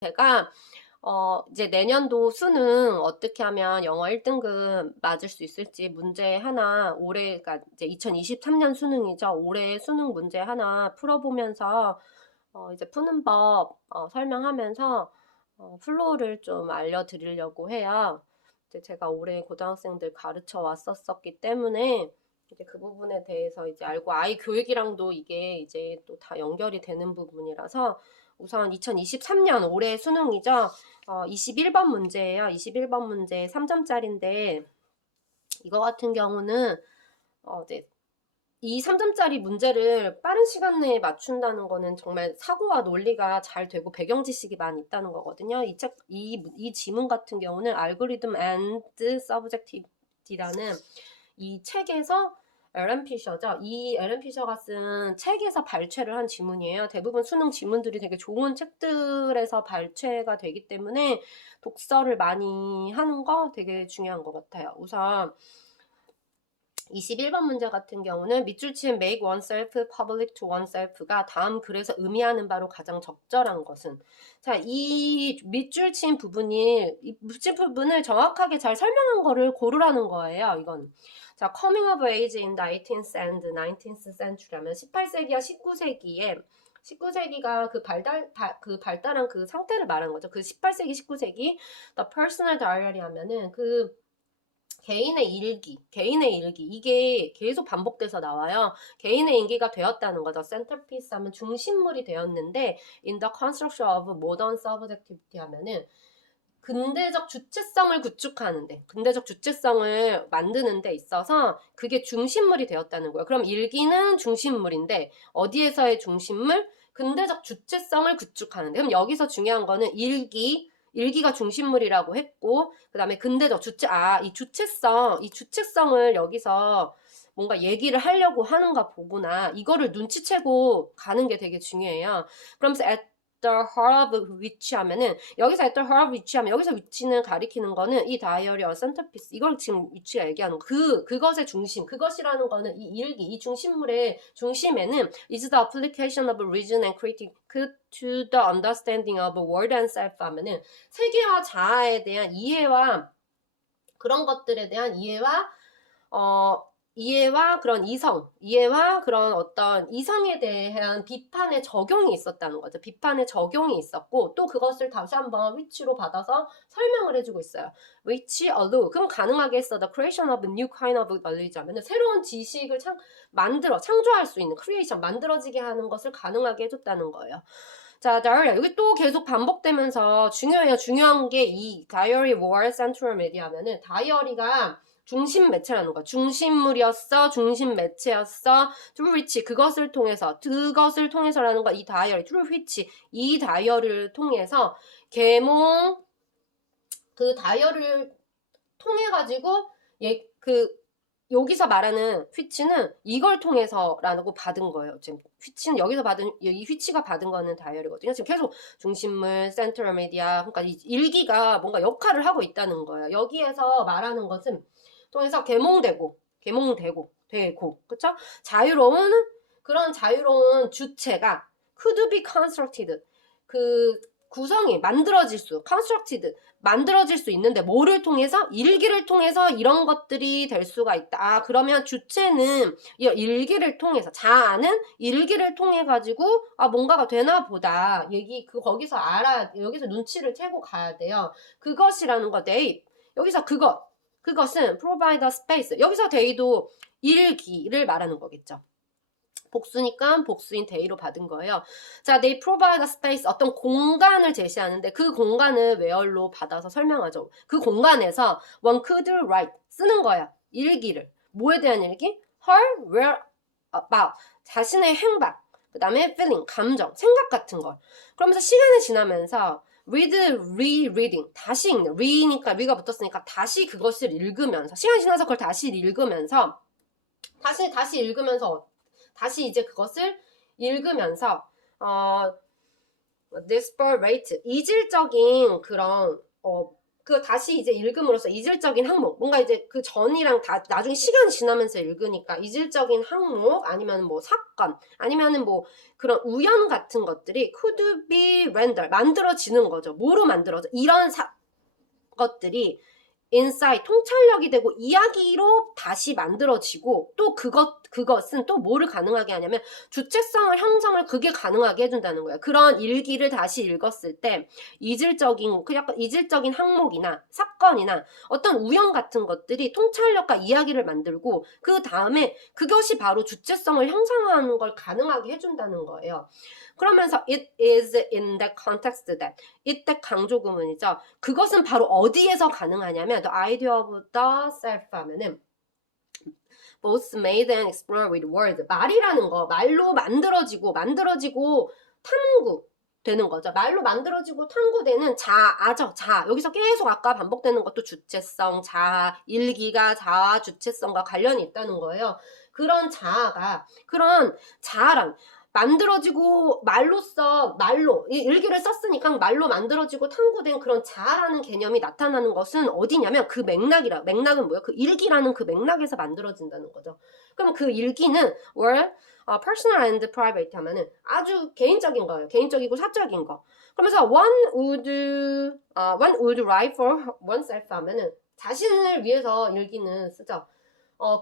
제가 이제 내년도 수능 어떻게 하면 영어 1등급 맞을 수 있을지 문제 하나 올해가 이제 2023년 수능이죠. 올해 수능 문제 하나 풀어보면서 이제 푸는 법 설명하면서 플로우를 좀 알려드리려고 해요. 이제 제가 올해 고등학생들 가르쳐 왔었기 때문에 이제 그 부분에 대해서 이제 알고 아이 교육이랑도 이게 이제 또 다 연결이 되는 부분이라서 우선 2023년 올해 수능이죠. 21번 문제예요. 21번 문제 3점짜리인데 이거 같은 경우는 이제 이 3점짜리 문제를 빠른 시간 내에 맞춘다는 거는 정말 사고와 논리가 잘 되고 배경 지식이 많이 있다는 거거든요. 이 지문 같은 경우는 알고리즘 and subjectivity라는 이 책에서 앨런 피셔죠. 이 앨런 피셔가 쓴 책에서 발췌를 한 지문이에요. 대부분 수능 지문들이 되게 좋은 책들에서 발췌가 되기 때문에 독서를 많이 하는 거 되게 중요한 것 같아요. 우선 21번 문제 같은 경우는 밑줄 치은 make oneself public to oneself가 다음 글에서 의미하는 바로 가장 적절한 것은 자, 이 밑줄 치인 부분이 이 밑줄 부분을 정확하게 잘 설명한 거를 고르라는 거예요. 이건 자, coming of age in the 18th and 19th century라면 18세기와 19세기가 그 발달한 그 상태를 말하는 거죠. 그 18세기, 19세기 the personal diary 하면은 그 개인의 일기 이게 계속 반복돼서 나와요. 개인의 일기가 되었다는 거죠. 센터피스 하면 중심물이 되었는데 in the construction of modern subjectivity 하면은 근대적 주체성을 만드는 데 있어서 그게 중심물이 되었다는 거예요. 그럼 일기는 중심물인데 어디에서의 중심물? 근대적 주체성을 구축하는데 그럼 여기서 중요한 거는 일기가 중심물이라고 했고 그 다음에 근대적 이 주체성을 여기서 뭔가 얘기를 하려고 하는가 보구나. 이거를 눈치채고 가는 게 되게 중요해요. 그러면서 at the heart of which 하면은 여기서 at the heart of which 하면 여기서 위치는 가리키는 거는 이 다이어리 센터피스 이걸 지금 위치가 얘기하는 거 그것의 중심 그것이라는 거는 이 일기 이 중심물의 중심에는 is the application of reason and critique to the understanding of world and self 하면은 세계와 자아에 대한 이해와 그런 것들에 대한 이해와 그런 어떤 이성에 대한 비판의 적용이 있었다는 거죠. 비판의 적용이 있었고 또 그것을 다시 한번 which로 받아서 설명을 해주고 있어요. which allow 그럼 가능하게 했어 the creation of new kind of knowledge 하면은 새로운 지식을 창조할 수 있는 creation 만들어지게 하는 것을 가능하게 해줬다는 거예요. 자, 다이어리 여기 또 계속 반복되면서 중요해요. 중요한 게 이 다이어리 war central media 하면은 다이어리가 중심 매체라는 거야. 중심물이었어, 중심 매체였어, through which 그것을 통해서라는 거 이 다이어리 through which 이 다이어리를 통해서 그 다이어리를 통해 가지고 여기서 말하는 휘치는 이걸 통해서라고 받은 거예요. 지금 휘치는 여기서 받은 이 휘치가 받은 거는 다이어리거든요. 지금 계속 중심물, 센트럴 미디어, 그러니까 이 일기가 뭔가 역할을 하고 있다는 거예요. 여기에서 말하는 것은 통해서 계몽되고, 그쵸? 그런 자유로운 주체가 could be constructed. 그 구성이 만들어질 수 있는데 뭐를 통해서? 일기를 통해서 이런 것들이 될 수가 있다. 그러면 주체는 이 일기를 통해서 자아는 일기를 통해 가지고 뭔가가 되나 보다. 여기서 눈치를 채고 가야 돼요. 그것이라는 거 여기서 그것은 provide a space. 여기서 they도 일기를 말하는 거겠죠. 복수니까 복수인 데이로 받은 거예요. 자, they provide a space 어떤 공간을 제시하는데 그 공간을 where로 받아서 설명하죠. 그 공간에서 one could write 쓰는 거야. 일기를. 뭐에 대한 일기? her where about 자신의 행방. 그 다음에 feeling 감정, 생각 같은 걸. 그러면서 시간이 지나면서 reading 다시 읽는 re니까 re가 붙었으니까 다시 그것을 읽으면서 시간이 지나서 그걸 다시 읽으면서 다시 이제 그것을 읽으면서 desperate 이질적인 그런 그 다시 이제 읽음으로써 이질적인 항목, 뭔가 이제 그 전이랑 다 나중에 시간이 지나면서 읽으니까 이질적인 항목 아니면 뭐 사건 아니면은 뭐 그런 우연 같은 것들이 could be rendered 만들어지는 거죠. 뭐로 만들어져? 이런 것들이 인사이트 통찰력이 되고 이야기로 다시 만들어지고 또 그것은 또 뭐를 가능하게 하냐면 주체성을 형성을 그게 가능하게 해준다는 거예요. 그런 일기를 다시 읽었을 때 약간 이질적인 항목이나 사건이나 어떤 우연 같은 것들이 통찰력과 이야기를 만들고 그 다음에 그것이 바로 주체성을 형성하는 걸 가능하게 해준다는 거예요. 그러면서 it is in that context that 이때 강조 구문이죠. 그것은 바로 어디에서 가능하냐면 the idea of the self 하면은 both made and explored with words. 말이라는 거, 말로 만들어지고 탐구되는 거죠. 말로 만들어지고 탐구되는 자아죠. 자아. 여기서 계속 아까 반복되는 것도 주체성, 자아, 일기가 자아, 주체성과 관련이 있다는 거예요. 그런 자아랑 만들어지고 말로 일기를 썼으니까 말로 만들어지고 탐구된 그런 자아라는 개념이 나타나는 것은 어디냐면 그 맥락은 뭐예요? 그 일기라는 그 맥락에서 만들어진다는 거죠. 그럼 그 일기는 were personal and private 하면은 아주 개인적인 거예요. 개인적이고 사적인 거. 그러면서 one would write for oneself 하면은 자신을 위해서 일기는 쓰죠.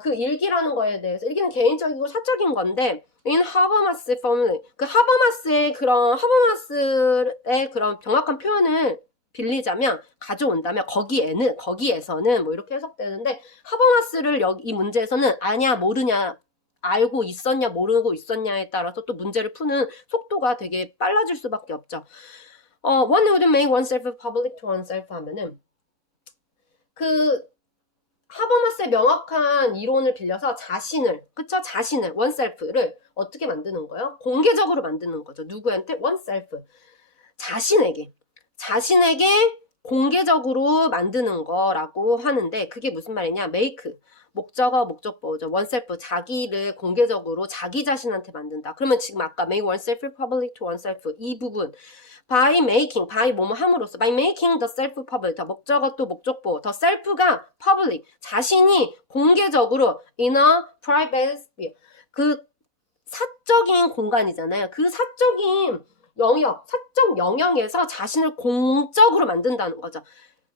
그 일기라는 거에 대해서 일기는 개인적이고 사적인 건데 in 하버마스 formula 하버마스의 그런 정확한 표현을 빌리자면 가져온다면 거기에서는 뭐 이렇게 해석되는데 하버마스를 이 문제에서는 아냐 모르냐 알고 있었냐 모르고 있었냐에 따라서 또 문제를 푸는 속도가 되게 빨라질 수밖에 없죠. one would make oneself public to oneself 하면은 하버마스의 명확한 이론을 빌려서 자신을 oneself를 어떻게 만드는 거예요? 공개적으로 만드는 거죠. 누구한테? oneself. 자신에게 공개적으로 만드는 거라고 하는데 그게 무슨 말이냐? make. 목적어죠. oneself. 자기를 공개적으로 자기 자신한테 만든다. 그러면 지금 아까 make oneself public to oneself 이 부분 by 뭐뭐 함으로써 by making the self public 목적어 또 목적보 the self가 public 자신이 공개적으로 in a private sphere 그 사적인 공간이잖아요. 그 사적 영역에서 자신을 공적으로 만든다는 거죠.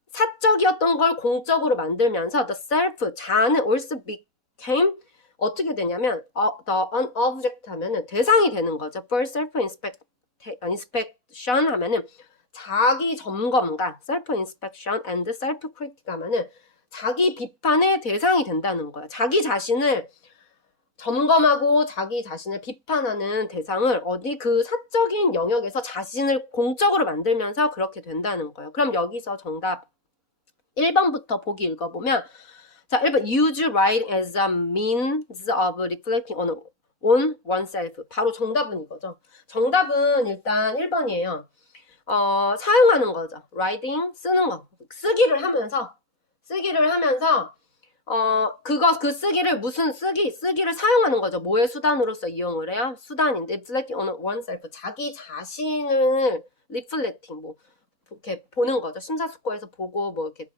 사적이었던 걸 공적으로 만들면서 the self 자아는 also became 어떻게 되냐면 an object 하면은 대상이 되는 거죠. for self inspection 하면은 자기 점검과 self inspection and self critic 하면은 자기 비판의 대상이 된다는 거예요. 자기 자신을 점검하고 자기 자신을 비판하는 대상을 그 사적인 영역에서 자신을 공적으로 만들면서 그렇게 된다는 거예요. 그럼 여기서 정답 1번부터 보기 읽어보면 자 1번 use writing as a means of reflecting on oneself 바로 정답은 이거죠. 정답은 일단 1번이에요. 사용하는 거죠. writing 쓰는 거 쓰기를 하면서 쓰기를 사용하는 거죠. 뭐의 수단으로서 이용을 해요? 수단인데 reflecting on oneself 자기 자신을 reflecting 뭐 이렇게 보는 거죠. 심사숙고해서 보고 뭐 이렇게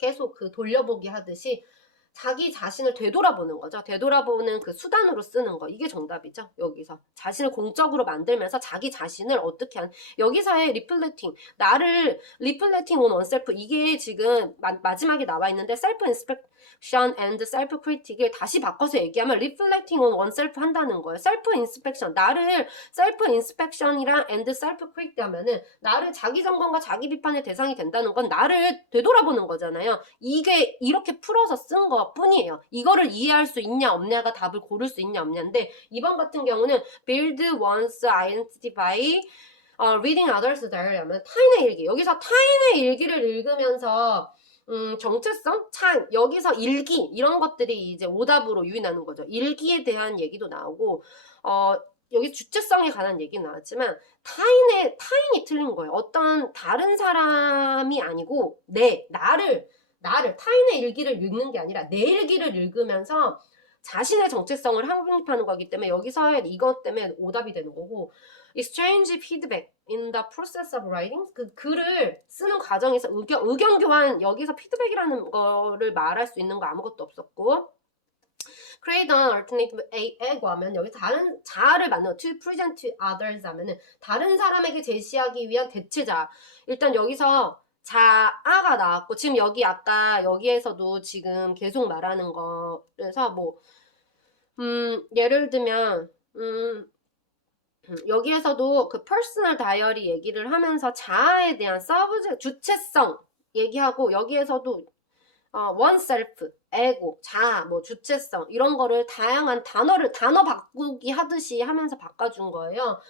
계속 그 돌려보기 하듯이 자기 자신을 되돌아보는 거죠. 되돌아보는 그 수단으로 쓰는 거. 이게 정답이죠. 여기서. 자신을 공적으로 만들면서 자기 자신을 어떻게 여기서의 리플렉팅. 나를 리플렉팅 on oneself. 이게 지금 마지막에 나와 있는데 self inspection and self critic을 다시 바꿔서 얘기하면 reflecting on oneself 한다는 거예요. self inspection. 나를 self inspection이랑 and self critic 하면은 나를 자기 점검과 자기 비판의 대상이 된다는 건 나를 되돌아보는 거잖아요. 이게 이렇게 풀어서 쓴 거 뿐이에요. 이거를 이해할 수 있냐 없냐가 답을 고를 수 있냐 없냐인데 2번 같은 경우는 build one's identity by reading others' diary 하면 타인의 일기. 여기서 타인의 일기를 읽으면서 정체성? 여기서 일기 이런 것들이 이제 오답으로 유인하는 거죠. 일기에 대한 얘기도 나오고 여기 주체성에 관한 얘기 나왔지만 타인이 틀린 거예요. 어떤 다른 사람이 아니고 나를 타인의 일기를 읽는 게 아니라 내 일기를 읽으면서 자신의 정체성을 확립하는 거기 때문에 여기서의 이것 때문에 오답이 되는 거고, exchange feedback in the process of writing, 그 글을 쓰는 과정에서 의견 교환, 여기서 피드백이라는 거를 말할 수 있는 거 아무것도 없었고, create an alternative A고 하면 여기 다른 자아를 만들어 to present to others 하면은 다른 사람에게 제시하기 위한 대체자. 일단 여기서 자아가 나왔고, 지금 여기 아까 여기에서도 지금 계속 말하는 거, 그래서 뭐 예를 들면 여기에서도 그 퍼스널 다이어리 얘기를 하면서 자아에 대한 주체성 얘기하고, 여기에서도 oneself, 에고, 자아, 뭐 주체성 이런 거를 다양한 단어 바꾸기 하듯이 하면서 바꿔준 거예요.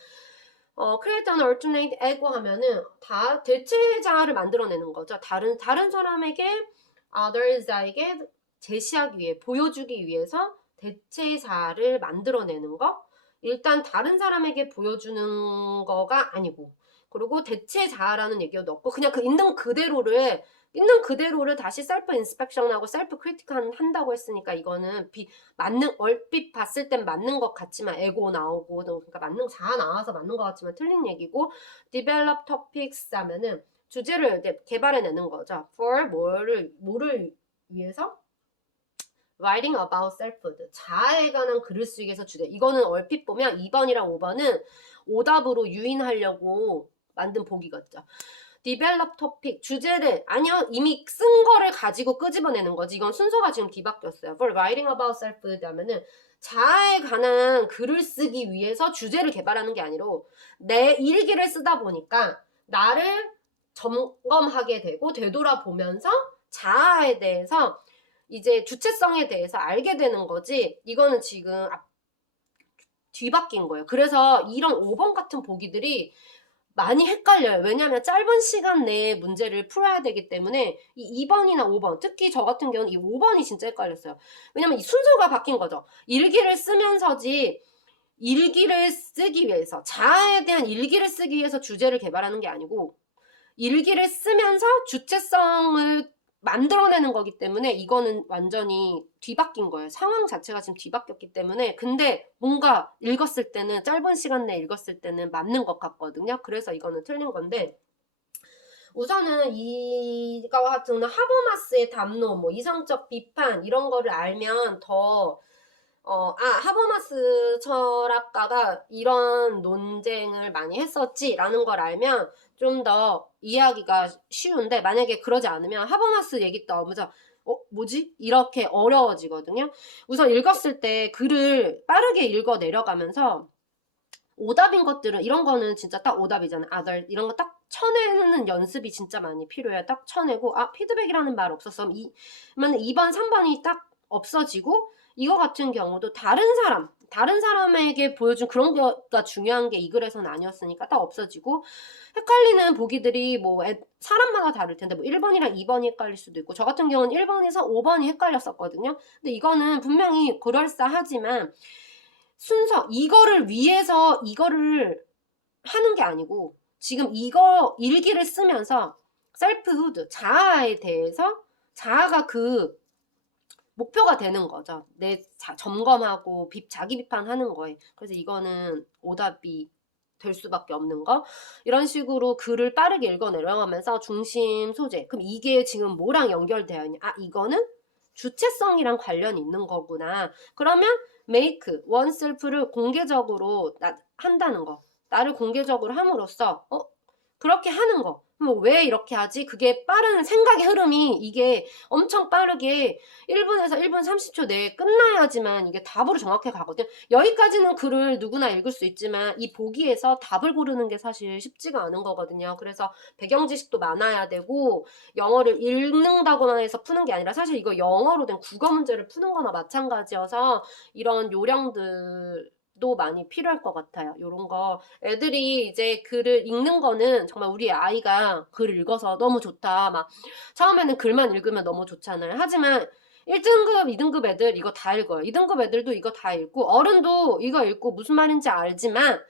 create an alternate ego 하면은 다 대체 자아를 만들어내는 거죠. 다른 사람에게 others에게 제시하기 위해, 보여주기 위해서 대체 자아를 만들어내는 거. 일단 다른 사람에게 보여주는 거가 아니고, 그리고 대체 자아라는 얘기도 넣고, 그냥 그 있는 그대로를 다시 셀프 인스펙션하고 셀프 크리틱 한다고 했으니까 이거는 얼핏 봤을 땐 맞는 것 같지만, 에고 나오고, 그러니까 자아 나와서 맞는 것 같지만 틀린 얘기고, develop topics 하면은 주제를 개발해내는 거죠. for 뭐를 위해서? writing about selfhood, 자아에 관한 글을 쓰기 위해서 주제. 이거는 얼핏 보면 2번이랑 5번은 오답으로 유인하려고 만든 보기 같죠. develop topic, 주제를, 아니요, 이미 쓴 거를 가지고 끄집어내는 거지. 이건 순서가 지금 뒤바뀌었어요. for writing about selfhood 하면은 자아에 관한 글을 쓰기 위해서 주제를 개발하는 게 아니라 내 일기를 쓰다 보니까 나를 점검하게 되고 되돌아보면서 자아에 대해서 이제 주체성에 대해서 알게 되는 거지. 이거는 지금 뒤바뀐 거예요. 그래서 이런 5번 같은 보기들이 많이 헷갈려요. 왜냐하면 짧은 시간 내에 문제를 풀어야 되기 때문에 이 2번이나 5번, 특히 저 같은 경우는 이 5번이 진짜 헷갈렸어요. 왜냐면 이 순서가 바뀐 거죠. 일기를 쓰면서지, 일기를 쓰기 위해서, 자아에 대한 일기를 쓰기 위해서 주제를 개발하는 게 아니고, 일기를 쓰면서 주체성을 만들어내는 거기 때문에 이거는 완전히 뒤바뀐 거예요. 상황 자체가 지금 뒤바뀌었기 때문에. 근데 뭔가 읽었을 때는, 짧은 시간 내에 읽었을 때는 맞는 것 같거든요. 그래서 이거는 틀린 건데, 우선은 이거 같은 하버마스의 담론, 뭐 이성적 비판 이런 거를 알면 더 하버마스 철학가가 이런 논쟁을 많이 했었지라는 걸 알면 좀 더 이해하기가 쉬운데, 만약에 그러지 않으면 하버마스 얘기 나오면서 뭐지? 이렇게 어려워지거든요. 우선 읽었을 때 글을 빠르게 읽어 내려가면서 오답인 것들은, 이런 거는 진짜 딱 오답이잖아요. 이런 거 딱 쳐내는 연습이 진짜 많이 필요해요. 딱 쳐내고, 피드백이라는 말 없었어. 그러면 2번, 3번이 딱 없어지고, 이거 같은 경우도 다른 사람에게 보여준 그런 거가 중요한 게 이 글에서는 아니었으니까 딱 없어지고, 헷갈리는 보기들이 뭐 사람마다 다를 텐데, 뭐 1번이랑 2번이 헷갈릴 수도 있고, 저 같은 경우는 1번에서 5번이 헷갈렸었거든요. 근데 이거는 분명히 그럴싸하지만 순서, 이거를 위해서 이거를 하는 게 아니고, 지금 이거 일기를 쓰면서 셀프후드, 자아에 대해서, 자아가 그 목표가 되는 거죠. 점검하고 자기 비판하는 거에. 그래서 이거는 오답이 될 수밖에 없는 거. 이런 식으로 글을 빠르게 읽어 내려가면서 중심 소재. 그럼 이게 지금 뭐랑 연결되어 있냐? 이거는 주체성이랑 관련이 있는 거구나. 그러면 make, oneself를 공개적으로 한다는 거. 나를 공개적으로 함으로써 그렇게 하는 거. 왜 이렇게 하지? 그게 빠른 생각의 흐름이, 이게 엄청 빠르게 1분에서 1분 30초 내에 끝나야지만 이게 답으로 정확하게 가거든. 여기까지는 글을 누구나 읽을 수 있지만 이 보기에서 답을 고르는 게 사실 쉽지가 않은 거거든요. 그래서 배경 지식도 많아야 되고, 영어를 읽는다고만 해서 푸는 게 아니라 사실 이거 영어로 된 국어 문제를 푸는 거나 마찬가지여서 이런 요령들 도 많이 필요할 것 같아요. 요런 거. 애들이 이제 글을 읽는 거는 정말 우리 아이가 글을 읽어서 너무 좋다. 막 처음에는 글만 읽으면 너무 좋잖아요. 하지만 1등급, 2등급 애들 이거 다 읽어요. 2등급 애들도 이거 다 읽고, 어른도 이거 읽고 무슨 말인지 알지만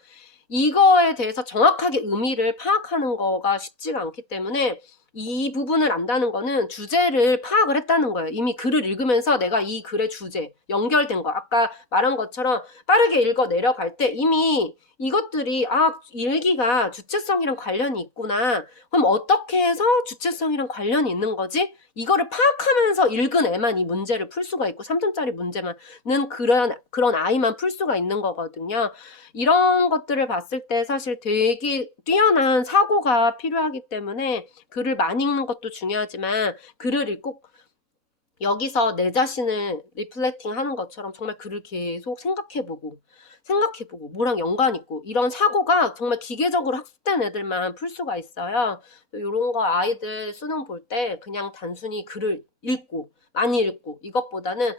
이거에 대해서 정확하게 의미를 파악하는 거가 쉽지가 않기 때문에 이 부분을 안다는 거는 주제를 파악을 했다는 거예요. 이미 글을 읽으면서 내가 이 글의 주제, 연결된 거. 아까 말한 것처럼 빠르게 읽어 내려갈 때 이미 이것들이 일기가 주체성이랑 관련이 있구나. 그럼 어떻게 해서 주체성이랑 관련이 있는 거지? 이거를 파악하면서 읽은 애만 이 문제를 풀 수가 있고 3점짜리 문제만은 그런 아이만 풀 수가 있는 거거든요. 이런 것들을 봤을 때 사실 되게 뛰어난 사고가 필요하기 때문에 글을 많이 읽는 것도 중요하지만 글을 읽고 여기서 내 자신을 리플렉팅 하는 것처럼 정말 글을 계속 생각해보고 뭐랑 연관 있고 이런 사고가 정말 기계적으로 학습된 애들만 풀 수가 있어요. 이런 거 아이들 수능 볼 때 그냥 단순히 글을 읽고 많이 읽고 이것보다는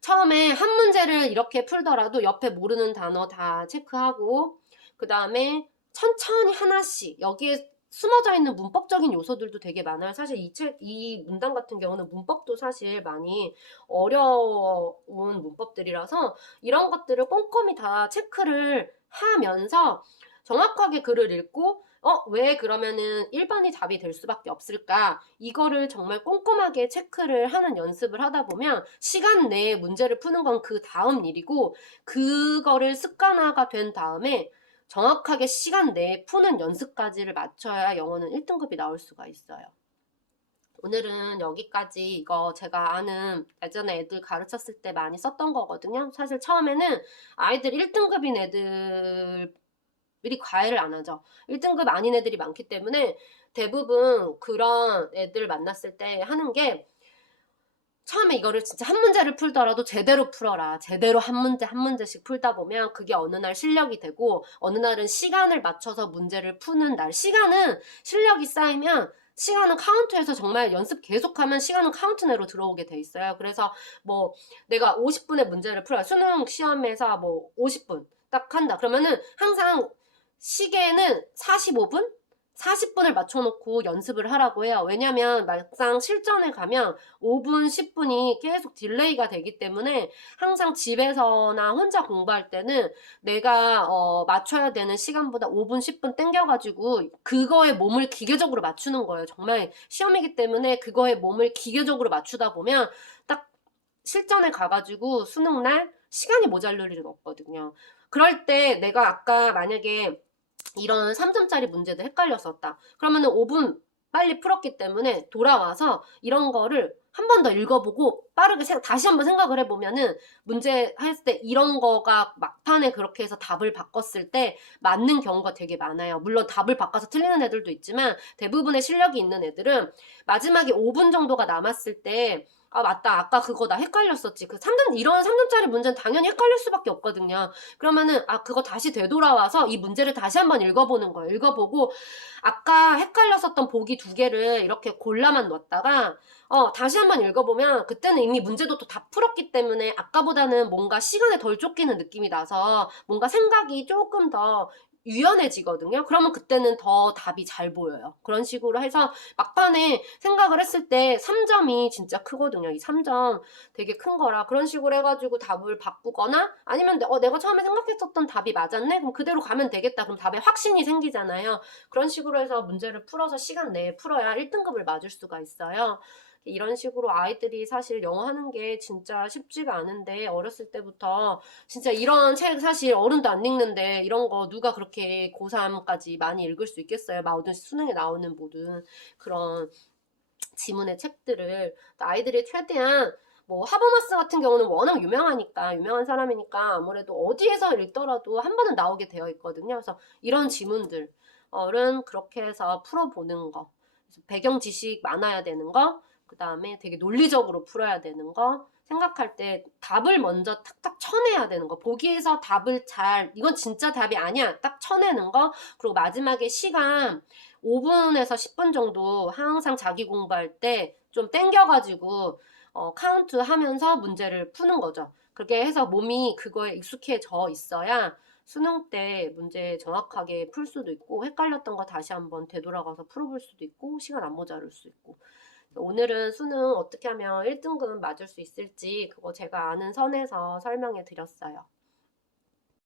처음에 한 문제를 이렇게 풀더라도 옆에 모르는 단어 다 체크하고 그 다음에 천천히 하나씩 여기에 숨어져 있는 문법적인 요소들도 되게 많아요. 사실 이 문단 같은 경우는 문법도 사실 많이 어려운 문법들이라서 이런 것들을 꼼꼼히 다 체크를 하면서 정확하게 글을 읽고 왜 그러면은 1번이 답이 될 수밖에 없을까? 이거를 정말 꼼꼼하게 체크를 하는 연습을 하다 보면 시간 내에 문제를 푸는 건 그 다음 일이고 그거를 습관화가 된 다음에 정확하게 시간 내에 푸는 연습까지를 맞춰야 영어는 1등급이 나올 수가 있어요. 오늘은 여기까지. 이거 제가 아는 예전에 애들 가르쳤을 때 많이 썼던 거거든요. 사실 처음에는 아이들 1등급인 애들이 과외를 안 하죠. 1등급 아닌 애들이 많기 때문에 대부분 그런 애들 만났을 때 하는 게 처음에 이거를 진짜 한 문제를 풀더라도 제대로 풀어라. 제대로 한 문제 한 문제씩 풀다 보면 그게 어느 날 실력이 되고 어느 날은 시간을 맞춰서 문제를 푸는 날. 시간은 실력이 쌓이면 시간은 카운트해서 정말 연습 계속하면 시간은 카운트 내로 들어오게 돼 있어요. 그래서 뭐 내가 50분의 문제를 풀어요. 수능 시험에서 뭐 50분 딱 한다. 그러면은 항상 시계는 45분? 40분을 맞춰놓고 연습을 하라고 해요. 왜냐면 막상 실전에 가면 5분, 10분이 계속 딜레이가 되기 때문에 항상 집에서나 혼자 공부할 때는 내가 맞춰야 되는 시간보다 5분, 10분 땡겨가지고 그거에 몸을 기계적으로 맞추는 거예요. 정말 시험이기 때문에 그거에 몸을 기계적으로 맞추다 보면 딱 실전에 가가지고 수능날 시간이 모자랄 일은 없거든요. 그럴 때 내가 아까 만약에 이런 3점짜리 문제도 헷갈렸었다. 그러면은 5분 빨리 풀었기 때문에 돌아와서 이런 거를 한 번 더 읽어보고 빠르게 다시 한번 생각을 해보면은 문제 했을 때 이런 거가 막판에 그렇게 해서 답을 바꿨을 때 맞는 경우가 되게 많아요. 물론 답을 바꿔서 틀리는 애들도 있지만 대부분의 실력이 있는 애들은 마지막에 5분 정도가 남았을 때 맞다. 아까 그거 나 헷갈렸었지. 이런 3점짜리 문제는 당연히 헷갈릴 수밖에 없거든요. 그러면은, 그거 다시 되돌아와서 이 문제를 다시 한번 읽어보는 거예요. 읽어보고, 아까 헷갈렸었던 보기 2개를 이렇게 골라만 놨다가, 다시 한번 읽어보면, 그때는 이미 문제도 또 다 풀었기 때문에, 아까보다는 뭔가 시간에 덜 쫓기는 느낌이 나서, 뭔가 생각이 조금 더 유연해지거든요. 그러면 그때는 더 답이 잘 보여요. 그런 식으로 해서 막판에 생각을 했을 때 3점이 진짜 크거든요. 이 3점 되게 큰 거라 그런 식으로 해가지고 답을 바꾸거나 아니면 내가 처음에 생각했었던 답이 맞았네? 그럼 그대로 가면 되겠다. 그럼 답에 확신이 생기잖아요. 그런 식으로 해서 문제를 풀어서 시간 내에 풀어야 1등급을 맞을 수가 있어요. 이런 식으로 아이들이 사실 영어 하는 게 진짜 쉽지가 않은데 어렸을 때부터 진짜 이런 책 사실 어른도 안 읽는데 이런 거 누가 그렇게 고3까지 많이 읽을 수 있겠어요. 모든 수능에 나오는 모든 그런 지문의 책들을 아이들이 최대한 뭐 하버마스 같은 경우는 워낙 유명한 사람이니까 아무래도 어디에서 읽더라도 한 번은 나오게 되어 있거든요. 그래서 이런 지문들은 그렇게 해서 풀어보는 거, 배경 지식 많아야 되는 거, 그 다음에 되게 논리적으로 풀어야 되는 거, 생각할 때 답을 먼저 탁탁 쳐내야 되는 거, 보기에서 답을 이건 진짜 답이 아니야 딱 쳐내는 거, 그리고 마지막에 시간 5분에서 10분 정도 항상 자기 공부할 때 좀 땡겨가지고 카운트 하면서 문제를 푸는 거죠. 그렇게 해서 몸이 그거에 익숙해져 있어야 수능 때 문제 정확하게 풀 수도 있고 헷갈렸던 거 다시 한번 되돌아가서 풀어볼 수도 있고 시간 안 모자랄 수 있고 오늘은 수능 어떻게 하면 1등급 맞을 수 있을지 그거 제가 아는 선에서 설명해 드렸어요.